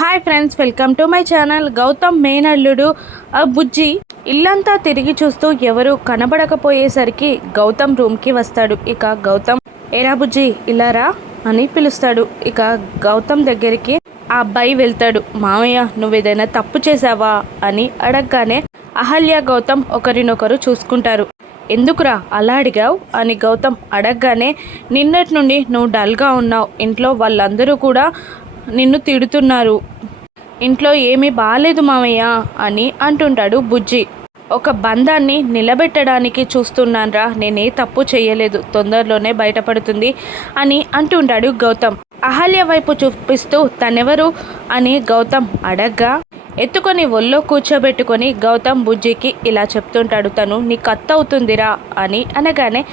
Hi friends, welcome to my channel. Gautam మేనల్లుడు బుజ్జి ఇల్లంతా తిరిగి చూస్తూ ఎవరు కనబడకపోయేసరికి గౌతమ్ రూమ్కి వస్తాడు. ఇక గౌతమ్, ఏరా బుజ్జి ఇలారా అని పిలుస్తాడు. ఇక గౌతమ్ దగ్గరికి ఆ అబ్బాయి వెళ్తాడు. మామయ్య, నువ్వేదైనా తప్పు చేశావా అని అడగగానే అహల్య గౌతమ్ ఒకరినొకరు చూసుకుంటారు. ఎందుకురా అలా అడిగావు అని గౌతమ్ అడగగానే, నిన్నటి నుండి నువ్వు డల్గా ఉన్నావు, ఇంట్లో వాళ్ళందరూ కూడా నిన్ను తిడుతున్నారు, ఇంట్లో ఏమీ బాగాలేదు మామయ్య అని అంటుంటాడు బుజ్జి. ఒక బంధాన్ని నిలబెట్టడానికి చూస్తున్నాన్రా, నేనే తప్పు చేయలేదు, తొందరలోనే బయటపడుతుంది అని అంటుంటాడు గౌతమ్. అహల్య వైపు చూపిస్తూ తనెవరు అని గౌతమ్ అడగ్గా, ఎత్తుకొని ఒళ్ళో కూర్చోబెట్టుకొని గౌతమ్ బుజ్జికి ఇలా చెప్తుంటాడు. తను నీకు అత్త అవుతుందిరా అని అనగానే,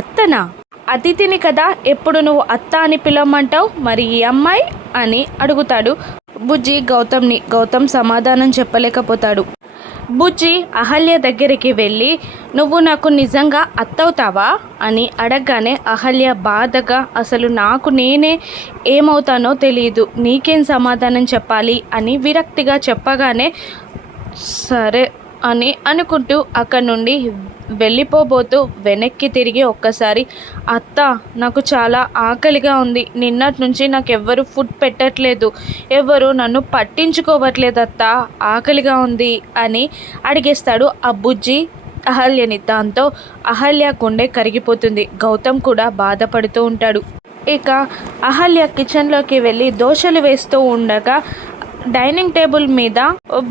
అత్తనా? అతిథిని కదా ఎప్పుడు నువ్వు అత్త అని పిలవమంటావు, మరి ఈ అమ్మాయి అని అడుగుతాడు బుజ్జి గౌతమ్ని. గౌతమ్ సమాధానం చెప్పలేకపోతాడు. బుజ్జి అహల్య దగ్గరికి వెళ్ళి, నువ్వు నాకు నిజంగా అత్తవుతావా అని అడగగానే అహల్య బాధగా, అసలు నాకు నేనే ఏమవుతానో తెలియదు, నీకేం సమాధానం చెప్పాలి అని విరక్తిగా చెప్పగానే, సరే అని అనుకుంటూ అక్కడి నుండి వెళ్ళిపోబోతూ వెనక్కి తిరిగి ఒక్కసారి, అత్త నాకు చాలా ఆకలిగా ఉంది, నిన్నటి నుంచి నాకు ఎవ్వరు ఫుడ్ పెట్టట్లేదు, ఎవరు నన్ను పట్టించుకోవట్లేదు అత్త, ఆకలిగా ఉంది అని అడిగేస్తాడు ఆ బుజ్జి అహల్యని. దాంతో అహల్య గుండె కరిగిపోతుంది. గౌతమ్ కూడా బాధపడుతూ ఉంటాడు. ఇక అహల్య కిచెన్లోకి వెళ్ళి దోశలు వేస్తూ ఉండగా డైనింగ్ టేబుల్ మీద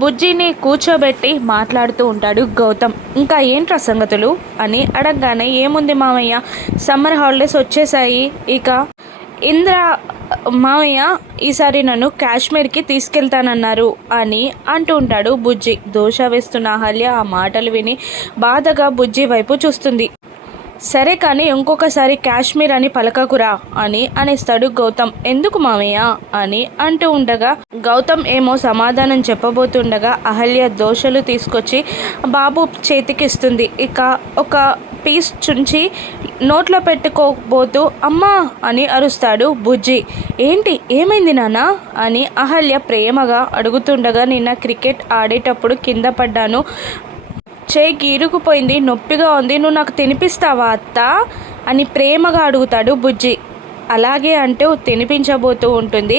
బుజ్జిని కూర్చోబెట్టి మాట్లాడుతూ ఉంటాడు గౌతమ్. ఇంకా ఏంట్రా సంగతులు అని అడగగానే, ఏముంది మామయ్య, సమ్మర్ హాలిడేస్ వచ్చేసాయి, ఇక ఇంద్ర మామయ్య ఈసారి నన్ను కాశ్మీర్కి తీసుకెళ్తానన్నారు అని అంటూ ఉంటాడు బుజ్జి. దోశ వేస్తున్న అహల్య ఆ మాటలు విని బాధగా బుజ్జి వైపు చూస్తుంది. సరే కానీ ఇంకొకసారి కాశ్మీర్ అని పలకకురా అని అనేస్తాడు గౌతమ్. ఎందుకు మామయ్య అని అంటూ ఉండగా గౌతమ్ ఏమో సమాధానం చెప్పబోతుండగా అహల్య దోశలు తీసుకొచ్చి బాబు చేతికిస్తుంది. ఇక ఒక పీస్ చుంచి నోట్లో పెట్టుకోబోతూ అమ్మా అని అరుస్తాడు బుజ్జి. ఏంటి, ఏమైంది నాన్న అని అహల్య ప్రేమగా అడుగుతుండగా, నిన్న క్రికెట్ ఆడేటప్పుడు కింద పడ్డాను, చేయికి ఇరుకుపోయింది, నొప్పిగా ఉంది, నువ్వు నాకు తినిపిస్తావా అత్త అని ప్రేమగా అడుగుతాడు బుజ్జి. అలాగే అంటూ తినిపించబోతూ ఉంటుంది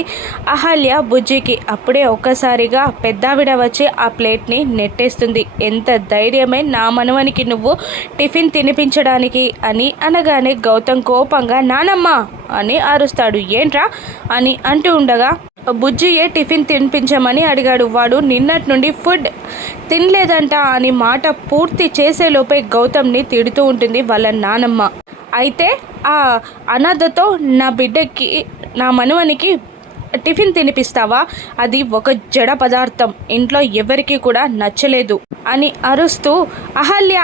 అహల్య బుజ్జికి. అప్పుడే ఒక్కసారిగా పెద్దావిడ వచ్చి ఆ ప్లేట్ని నెట్టేస్తుంది. ఎంత ధైర్యమే నా మనవనికి నువ్వు టిఫిన్ తినిపించడానికి అని అనగానే గౌతమ్ కోపంగా నానమ్మ అని అరుస్తాడు. ఏంట్రా అని అంటూ ఉండగా, బుజ్జియే టిఫిన్ తినిపించమని అడిగాడు, వాడు నిన్నటి నుండి ఫుడ్ తినలేదంట అని మాట పూర్తి చేసేలోపే గౌతమ్ని తిడుతూ ఉంటుంది వాళ్ళ నానమ్మ. అయితే ఆ అనాథతో నా బిడ్డకి, నా మనవనికి టిఫిన్ తినిపిస్తావా, అది ఒక జడ పదార్థం, ఇంట్లో ఎవరికి కూడా నచ్చలేదు అని అరుస్తూ, అహల్య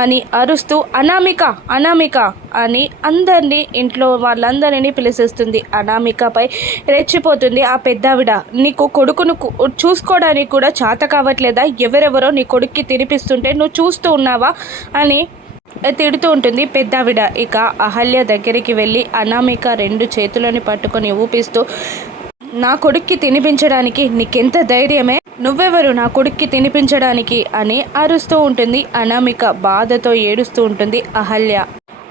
అని అరుస్తూ అనామిక అనామిక అని అందరినీ, ఇంట్లో వాళ్ళందరినీ పిలిచేస్తుంది. అనామికపై రెచ్చిపోతుంది ఆ పెద్దావిడ. నీకు కొడుకును చూసుకోవడానికి కూడా చేత కావట్లేదా, ఎవరెవరో నీ కొడుక్కి తినిపిస్తుంటే నువ్వు చూస్తూ ఉన్నావా అని తిడుతూ ఉంటుంది పెద్దావిడ. ఇక అహల్య దగ్గరికి వెళ్ళి అనామిక రెండు చేతులని పట్టుకొని ఊపిస్తూ, నా కొడుక్కి తినిపించడానికి నీకెంత ధైర్యమే, నువ్వెవరు నా కొడుక్కి తినిపించడానికి అని అరుస్తూ ఉంటుంది అనామిక. బాధతో ఏడుస్తూ ఉంటుంది అహల్య.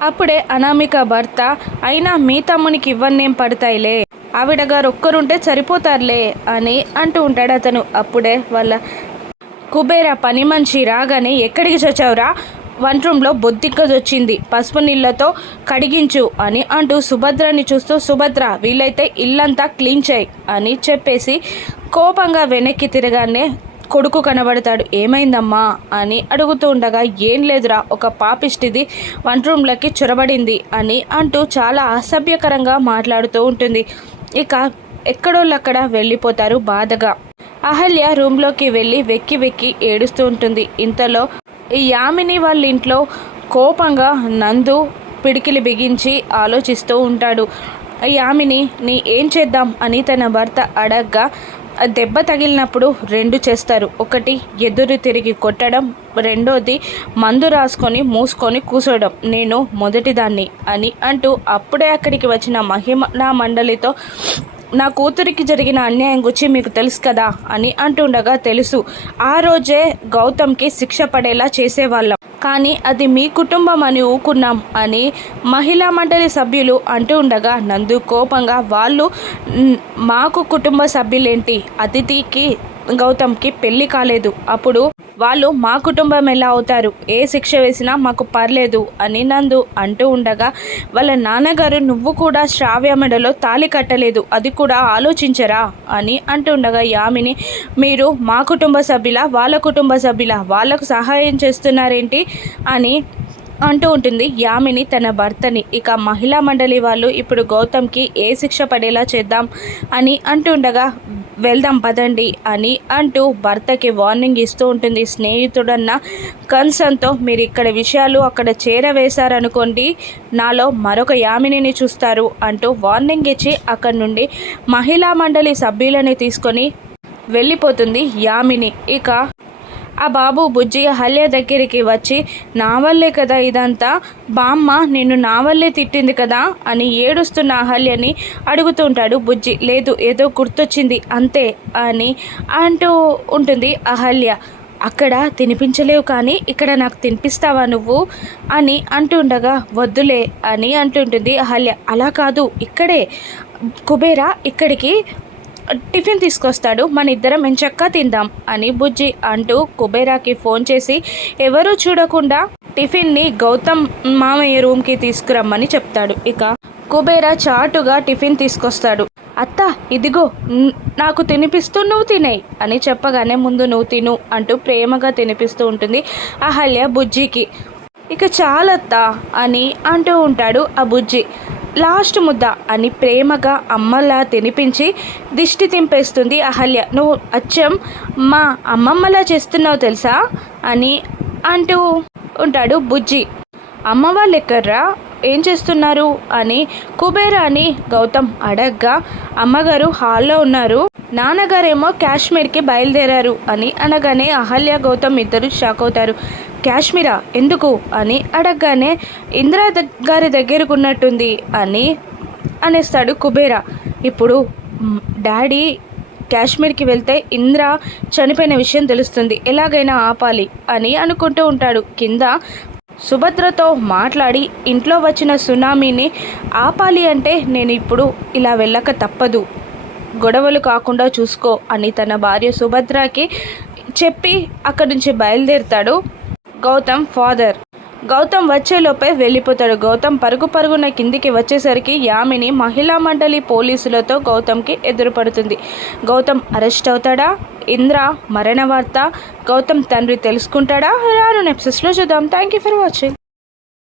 అప్పుడే అనామిక భర్త, అయినా మీ తమ్మునికి ఇవన్నేం పడతాయిలే, ఆవిడ గారు ఒక్కరుంటే సరిపోతారులే అని అంటూ ఉంటాడు అతను. అప్పుడే వాళ్ళ కుబేర పని మనిషి రాగానే, ఎక్కడికి చచ్చావురా, వంట రూమ్లో బొద్దిక్కదొచ్చింది, పసుపు నీళ్ళతో కడిగించు అని అంటూ సుభద్రని చూస్తూ, సుభద్ర వీలైతే ఇల్లంతా క్లీన్ చేయి అని చెప్పేసి కోపంగా వెనక్కి తిరగానే కొడుకు కనబడతాడు. ఏమైందమ్మా అని అడుగుతూ ఉండగా, ఏం లేదురా, ఒక పాపిష్టిది వంట రూమ్లోకి చొరబడింది అని అంటూ చాలా అసభ్యకరంగా మాట్లాడుతూ ఉంటుంది. ఇక ఎక్కడోళ్ళక్కడ వెళ్ళిపోతారు బాధగా. అహల్య రూమ్లోకి వెళ్ళి వెక్కి వెక్కి ఏడుస్తూ ఉంటుంది. ఇంతలో ఈ యామిని వాళ్ళ ఇంట్లో కోపంగా నందు పిడికిలి బిగించి ఆలోచిస్తూ ఉంటాడు. యామిని నీ ఏం చేద్దాం అని తన భర్త అడగ్గా, దెబ్బ తగిలినప్పుడు రెండు చేస్తారు, ఒకటి ఎదురు తిరిగి కొట్టడం, రెండోది మందు రాసుకొని మూసుకొని కూర్చోవడం, నేను మొదటిదాన్ని అని అంటూ అప్పుడే అక్కడికి వచ్చిన మహిళా మండలితో నా కూతురికి జరిగిన అన్యాయం గురించి మీకు తెలుసు కదా అని అంటుండగా, తెలుసు, ఆ రోజే గౌతమ్కి శిక్ష పడేలా చేసేవాళ్ళం, కానీ అది మీ కుటుంబం అని ఊకున్నాం అని మహిళా మండలి సభ్యులు అంటూ ఉండగా, నందు కోపంగా, వాళ్ళు మాకు కుటుంబ సభ్యులేంటి, అతిథికి గౌతమ్కి పెళ్ళి కాలేదు, అప్పుడు వాళ్ళు మా కుటుంబం ఎలా అవుతారు, ఏ శిక్ష వేసినా మాకు పర్లేదు అని నందు అంటూ ఉండగా, వాళ్ళ నాన్నగారు నువ్వు కూడా శ్రావ్య మెడలో తాళి కట్టలేదు, అది కూడా ఆలోచించరా అని అంటుండగా, యామిని మీరు మా కుటుంబ సభ్యుల, వాళ్ళ కుటుంబ సభ్యుల, వాళ్ళకు సహాయం చేస్తున్నారేంటి అని అంటూ ఉంటుంది యామిని తన భర్తని. ఇక మహిళా మండలి వాళ్ళు ఇప్పుడు గౌతమ్కి ఏ శిక్ష పడేలా చేద్దాం అని అంటుండగా, వెళ్దాం పదండి అని అంటూ భర్తకి వార్నింగ్ ఇస్తూ ఉంటుంది. స్నేహితుడన్న కన్సర్న్తో మీరు ఇక్కడ విషయాలు అక్కడ చేరవేశారనుకోండి, నాలో మరొక యామినిని చూస్తారు అంటూ వార్నింగ్ ఇచ్చి అక్కడి నుండి మహిళా మండలి సభ్యులని తీసుకొని వెళ్ళిపోతుంది యామిని. ఇక ఆ బాబు బుజ్జి అహల్య దగ్గరికి వచ్చి, నా వల్లే కదా ఇదంతా, బామ్మ నిన్ను నా వల్లే తిట్టింది కదా అని ఏడుస్తున్న అహల్యని అడుగుతుంటాడు బుజ్జి. లేదు, ఏదో గుర్తొచ్చింది అంతే అని అంటూ ఉంటుంది అహల్య. అక్కడ తినిపించలేవు కానీ ఇక్కడ నాకు తినిపిస్తావా నువ్వు అని అంటుండగా, వద్దులే అని అంటుంటుంది అహల్య. అలా కాదు, ఇక్కడే కుబేరా ఇక్కడికి టిఫిన్ తీసుకొస్తాడు, మన ఇద్దరం ఎంచక్కా తిందాం అని బుజ్జి అంటూ కుబేరాకి ఫోన్ చేసి ఎవరూ చూడకుండా టిఫిన్ని గౌతమ్ మామయ్య రూమ్కి తీసుకురమ్మని చెప్తాడు. ఇక కుబేరా చాటుగా టిఫిన్ తీసుకొస్తాడు. అత్త ఇదిగో నాకు తినిపిస్తూ నువ్వు తినేయి అని చెప్పగానే, ముందు నువ్వు తిను అంటూ ప్రేమగా తినిపిస్తూ ఉంటుంది అహల్య బుజ్జికి. ఇక చాలత్తా అని అంటూ ఉంటాడు ఆ బుజ్జి. లాస్ట్ ముద్ద అని ప్రేమగా అమ్మలా తినిపించి దిష్టి తింపేస్తుంది అహల్య. నువ్వు అచ్చం మా అమ్మమ్మలా చేస్తున్నావు తెలుసా అని అంటూ ఉంటాడు బుజ్జి. అమ్మ వాళ్ళు ఎక్కడ్రా, ఏం చేస్తున్నారు అని కుబేరాని గౌతమ్ అడగ్గా, అమ్మగారు హాల్లో ఉన్నారు, నాన్నగారేమో కాశ్మీర్కి బయలుదేరారు అని అనగానే అహల్య గౌతమ్ ఇద్దరు షాక్ అవుతారు. కాశ్మీరా ఎందుకు అని అడగగానే, ఇందిరా గారి దగ్గరకు ఉన్నట్టుంది అని అనేస్తాడు కుబేరా. ఇప్పుడు డాడీ కాశ్మీర్కి వెళ్తే ఇంద్ర చనిపోయిన విషయం తెలుస్తుంది, ఎలాగైనా ఆపాలి అని అనుకుంటూ ఉంటాడు. కింద సుభద్రతో మాట్లాడి ఇంట్లో వచ్చిన సునామీని ఆపాలి అంటే నేను ఇప్పుడు ఇలా వెళ్ళక తప్పదు, గొడవలు కాకుండా చూసుకో అని తన భార్య సుభద్రకి చెప్పి అక్కడి నుంచి బయలుదేరుతాడు గౌతమ్ ఫాదర్. గౌతమ్ వచ్చేలోపే వెళ్ళిపోతాడు. గౌతమ్ పరుగున కిందికి వచ్చేసరికి యామిని మహిళా మండలి పోలీసులతో గౌతమ్కి ఎదురుపడుతుంది. గౌతమ్ అరెస్ట్ అవుతాడా, ఇంద్ర మరణ వార్త గౌతమ్ తండ్రి తెలుసుకుంటాడా, రాను ఎపిసోడ్స్లో చూద్దాం. Thank you for watching.